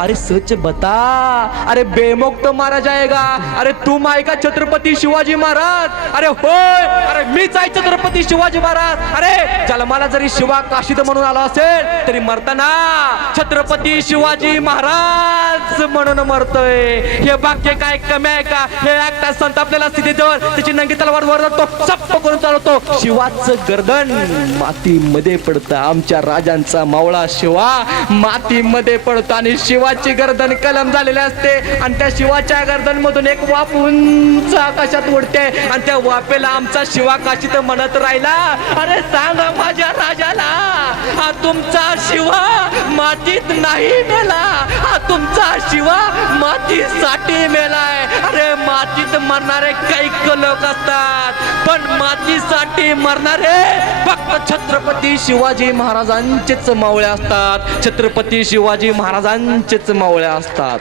अरे सच बता, अरे बेमुक्त मारा जाएगा. अरे तुम आहे का छत्रपती शिवाजी महाराज? अरे होय, अरे मीच आहे छत्रपती शिवाजी महाराज. अरे जन्माला जरी शिवा काशीद म्हणून आला असेल तरी मरताना छत्रपती शिवाजी महाराज म्हणून मरतोय. हे वाक्य काय कमी आहे का? हे एकटा संत आपल्याला स्थितीजवळ त्याची नंगी तलवार वर तो चप्प करून चालवतो. शिवाचं गर्दन मातीमध्ये पडतं. आमच्या राजांचा मावळा शिवा मातीमध्ये पडतो आणि शिवाची गर्दन कलम झालेली असते आणि त्या शिवाच्या गर्दन मधून एक वाफ उंच आकाशात उडते आणि त्या वाफेला आमचा शिवा काशीत म्हणत राहिला, अरे सांगा माझ्या राजाला, हा तुमचा शिवा मातीत नाही मेला, हा तुमचा शिवा मातीसाठी मेलाय. अरे मातीत मरणारे काही लोक असतात पण मातीसाठी मरणारे फक्त छत्रपती शिवाजी महाराजांचेच मावळे असतात. छत्रपती शिवाजी महाराजांचेच मावळे असतात.